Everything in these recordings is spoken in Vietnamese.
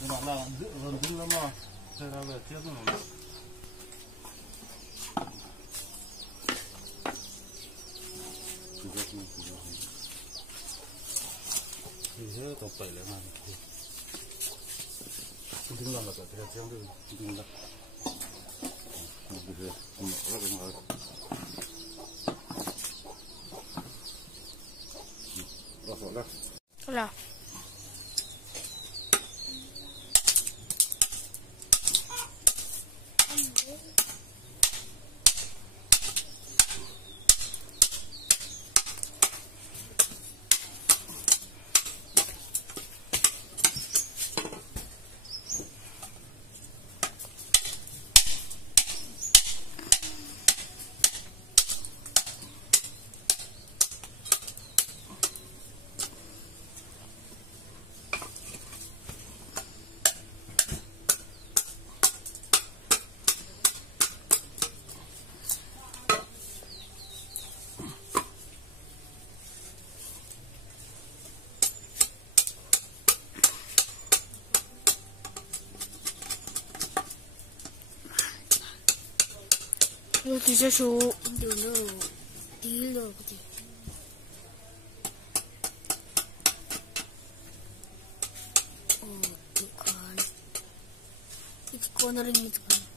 nhưng mà là gần đúng lắm mà thế là về tiếp nữa thì thế tổng tẩy lại mà đúng là cái thế xem được đúng là bây giờ mở ra cái này rồi là 이거 진짜 좋은 데로 딜러 그지? bukan. Itu corner ini tuh.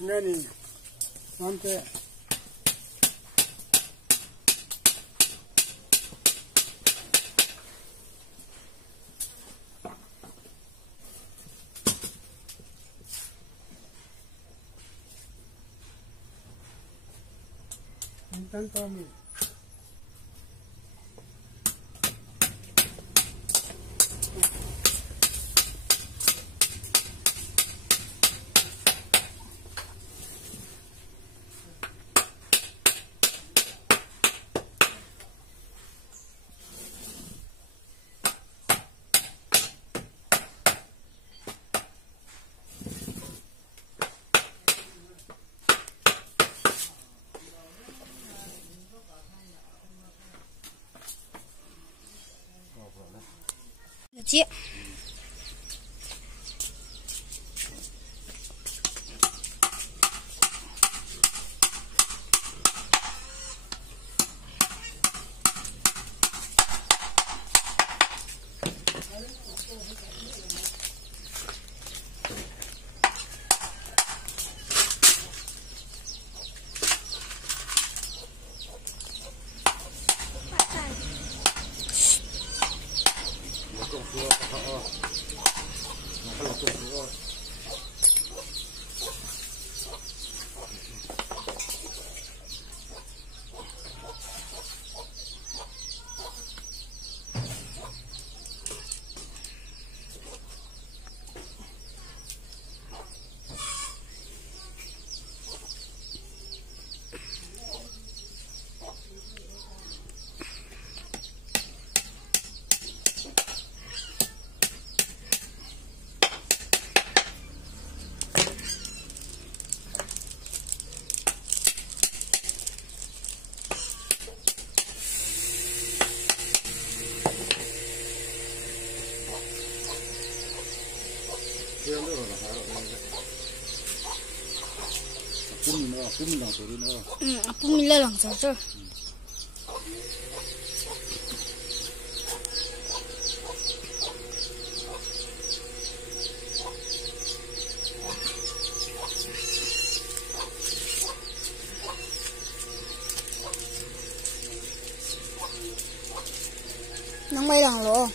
Nani, nanti intentamos. Chị mình làm rồi nữa. Pun mila lang sa sir. Nang may lang lo.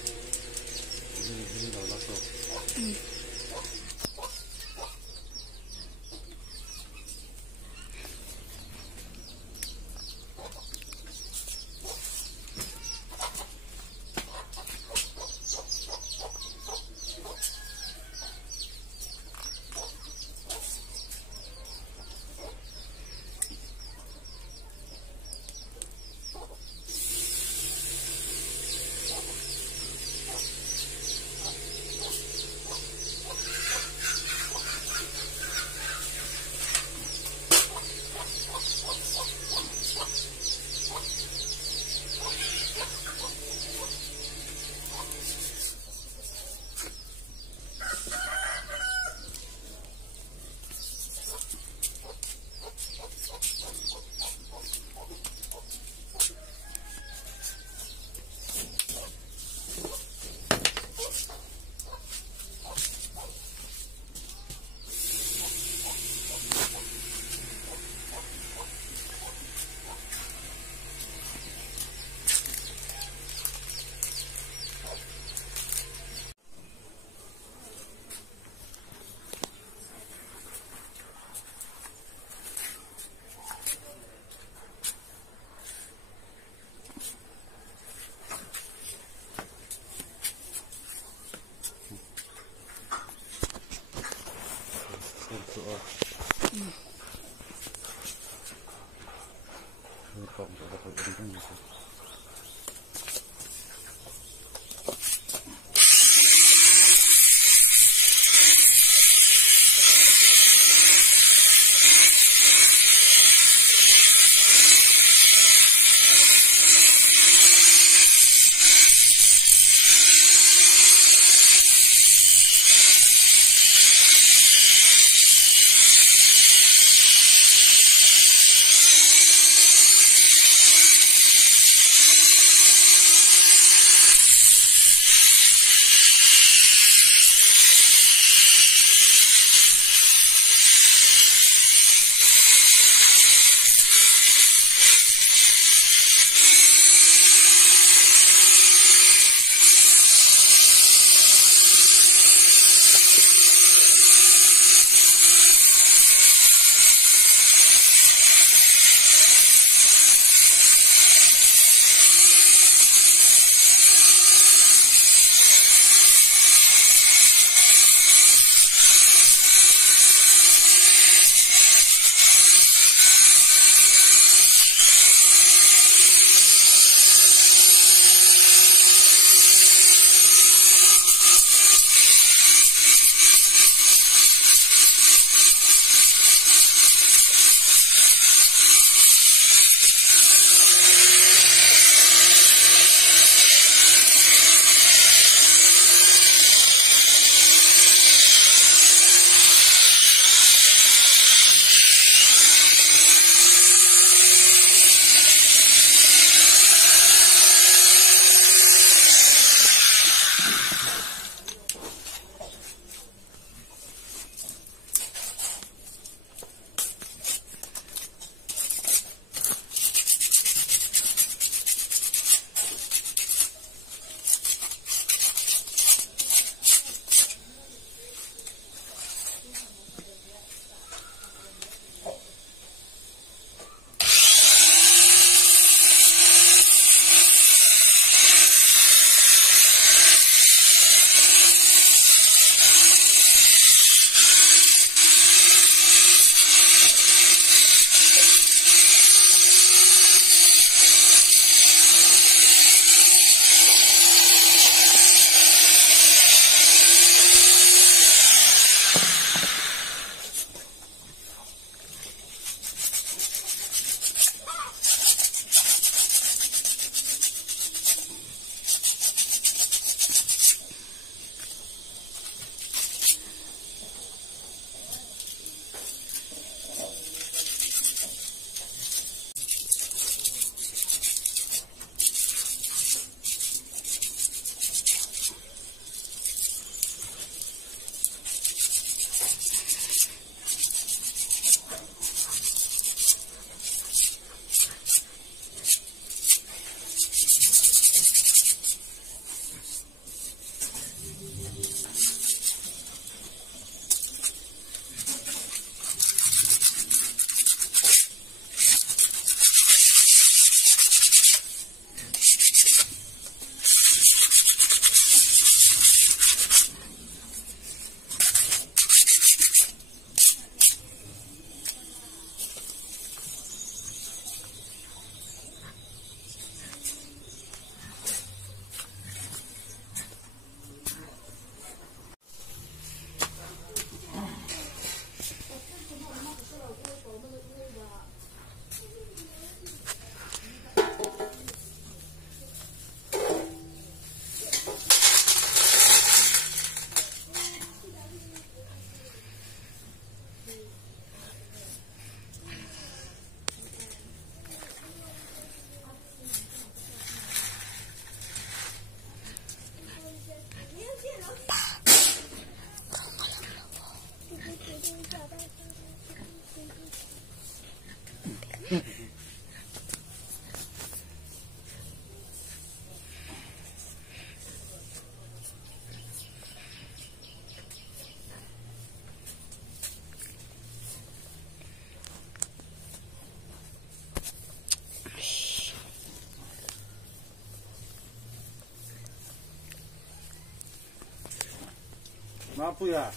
Mà pui à?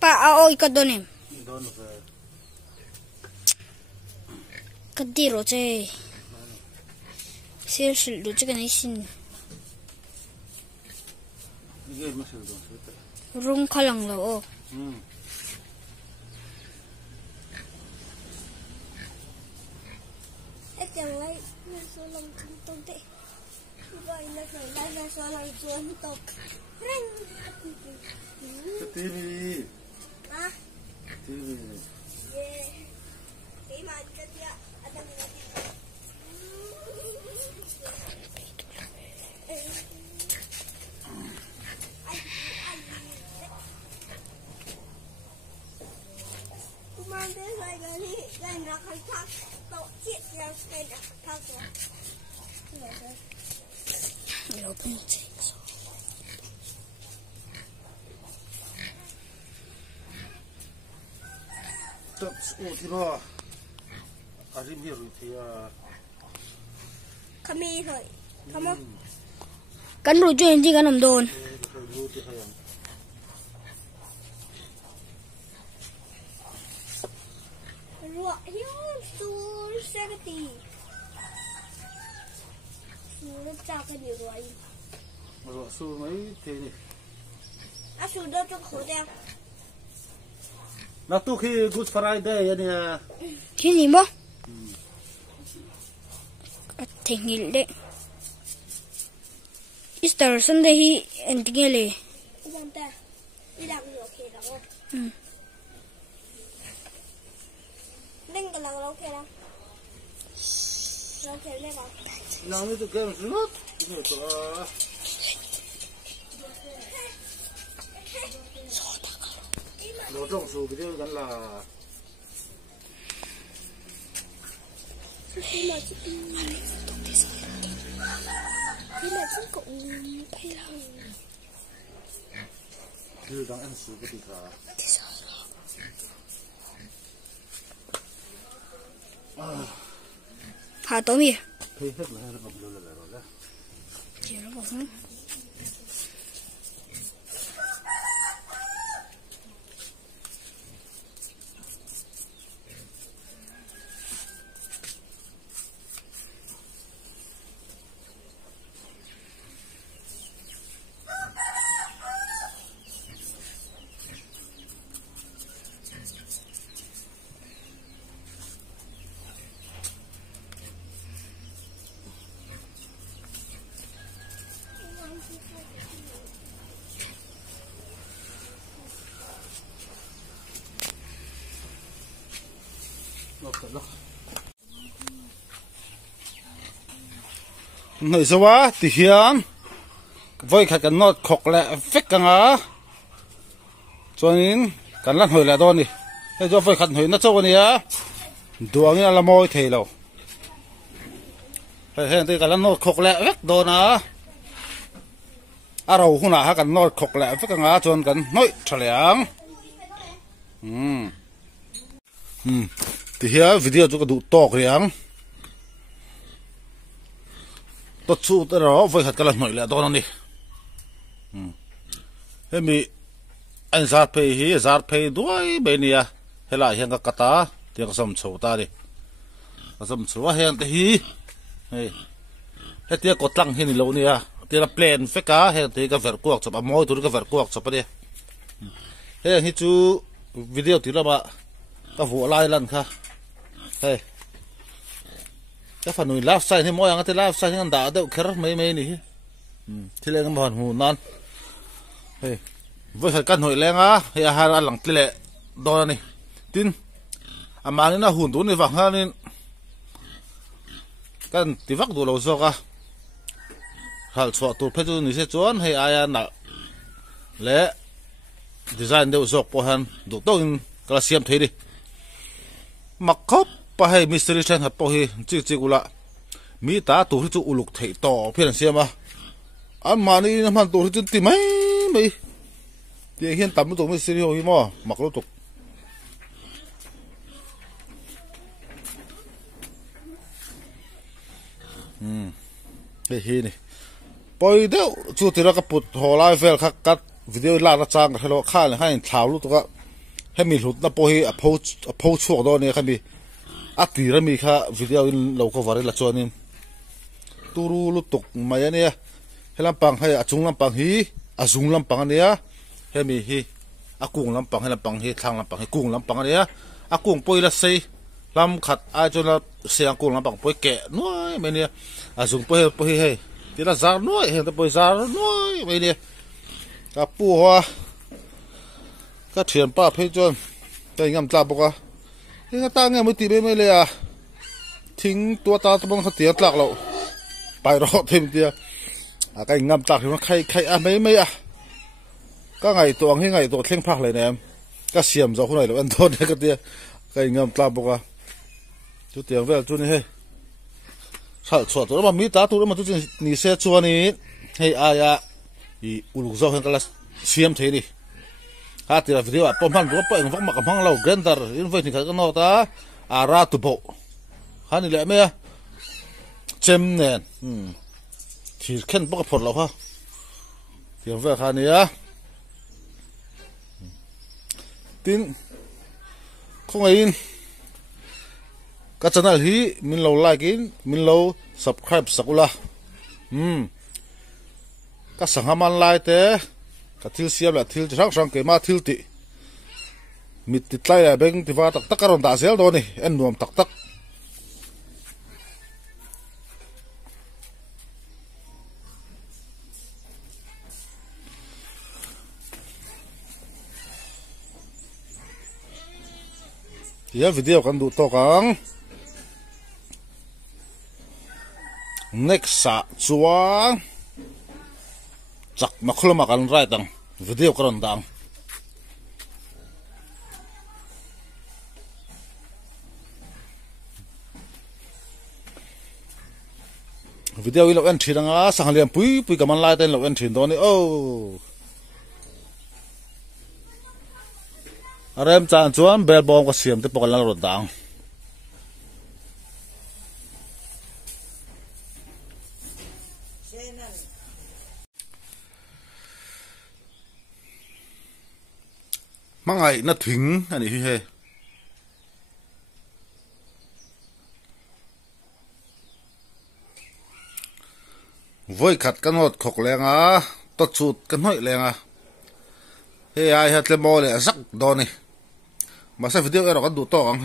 Pa oi ka donem. Don rồi. Kadiro che. Sel du che kanai sin. Cái mà sử dụng sẽ Rung khalang lo o. Chẳng lấy nó số lòng không tông tệ vậy nó phải lấy ra số lòng xuống tộc cái tivi à tivi yeah cái mà cái kia ở đây là Kumanda saya gani dan rakan tak tok cik yang saya dah tak tu. Lo pun che. tập ô thì nó à riêng biệt rồi thì Kami thôi. Kamu Kan ru jo ndi kanam don. rồi thì hay ruak hiu sur sekati. Sur cak cái điều rồi. rồi số mấy thế này À sur đó trong khẩu trang. nó tu khi Good Friday vậy nè Ki ni mo? Athengil de. Easter Sunday hi entingele. Không ta. Đi làm được thì đó. Nên cái lần lâu kia đâu. Lâu kia đây mà. nó như tụi kem rất nhiều tụi nó trong số cái gắn là Khi mà chị cũng thấy là như đang ăn số cái gì cả Ha to mi. thấy hết là nó còn là rồi đó Chỉ nó bỏ xuống. nơi số á thì hiện với khách cần nốt khóc lẹ phết cả ngã cho nên cần lăn hồi lại đó đi thế cho với khách hồi nó cho này á đuổi như là môi thề đâu hay thì cần lăn nốt khóc lẹ phết đó nè à rồi hôm nào cần nốt khóc lẹ phết cả ngã cho nên cần nói trả lẽ thì hiện video cho cái đủ to kìa tốt su tới đó với hạt cái lần nổi lẹ đó đi, thế mi anh giặt pay đuôi bên này hay là hiện cái cata thì cái sầm sầu ta đi, cái sầm sầu hiện thì hi, hết tiệt cột lăng hiện lâu nè, tiệt là plan phết cả hiện thì cái vẹt cuốc chụp mồi tụi cái vẹt cuốc chụp đi, thế hiện chú video thì là mà cái vụ lại lần kha, hey. Cái phần nuôi lạp xay thì mỗi anh cái lạp xay anh đã đậu khэр mấy mấy này, thì lên cái món hủ non, với cái căn nuôi lên á, hay là hai lằng tê lệ, đó này, tin, mà nên là hủ tốn này vàng ha nên, căn tí vắt đồ lâu rồi cả, hal chua tụt phải cho người sẽ chọn hay ai ăn nào, lẽ, design đều dọc po han, đồ tông cái là xiêm thế đi, mặc khóc pa hay mystery chen hạt po hi chi ula mi ta tu hi chu uluk thei to phian siam a an mani na man tu hi chu ti mai ti hian tam tu mystery ho hi mo mak lo tuk hi ni poi deu chu tira ka put holai vel khak kat video la na chang ka hello khan hain thlau lu to ka hemi hlut na po hi apho chuak do ne khami ati rami kha video in lo ko var la chonin turu lu tuk mai ania helam pang hai achung lam pang hi azung lam pang ania hemi hi akung lam pang helam pang hi thang lam pang hi kung lam pang ania akung poi la sei lam khat a chona siang kung lam pang poi ke noi me nia azung poi hei tila zar noi he ta poi zar noi me nia ka pu hoa ka thian pa phei chon tai ngam tla boka hinga ta nge muti be me le a thing tua ta tabang khatia tlak lo pai ro them tia a kai ngam tlak hi khai a me a ka ngai to ang hi ngai to thleng phak le nem ka siam zo khunai lo an thon ka tia kai ngam tla boka chu tiang vel chu ni he sal chua to ma mi ta tu ma tu ni se chuani hei a ya i uluk zo hen kala siam thei ni ha tira video a pom han ro pa eng vak ma kam hang lo grandar in voi ni ka no ta a ra tu bo hani le me chem nen thir khen bo ka phot lo ha tiang ve kha ni ya tin khong in ka channel hi min lo like in min lo subscribe sakula ka sanghaman lai te ka thil siam la thil rang ke ma thil ti mit ti tlai la beng ti wa tak karon da sel do ni en nuam tak ya video kan du to kang next sa chuang chak makhulama kan rai tang video karon dang video ilo en thiranga sangliam pui kaman lai ten lo en thin do ni arem chan chuan bel bom ka siam te pokal ro dang mangai na thing ani hi he voi khat kanot khok lenga to chut kan hoi lenga he ai hat le mo le zak do ni masa video ero kan du to ang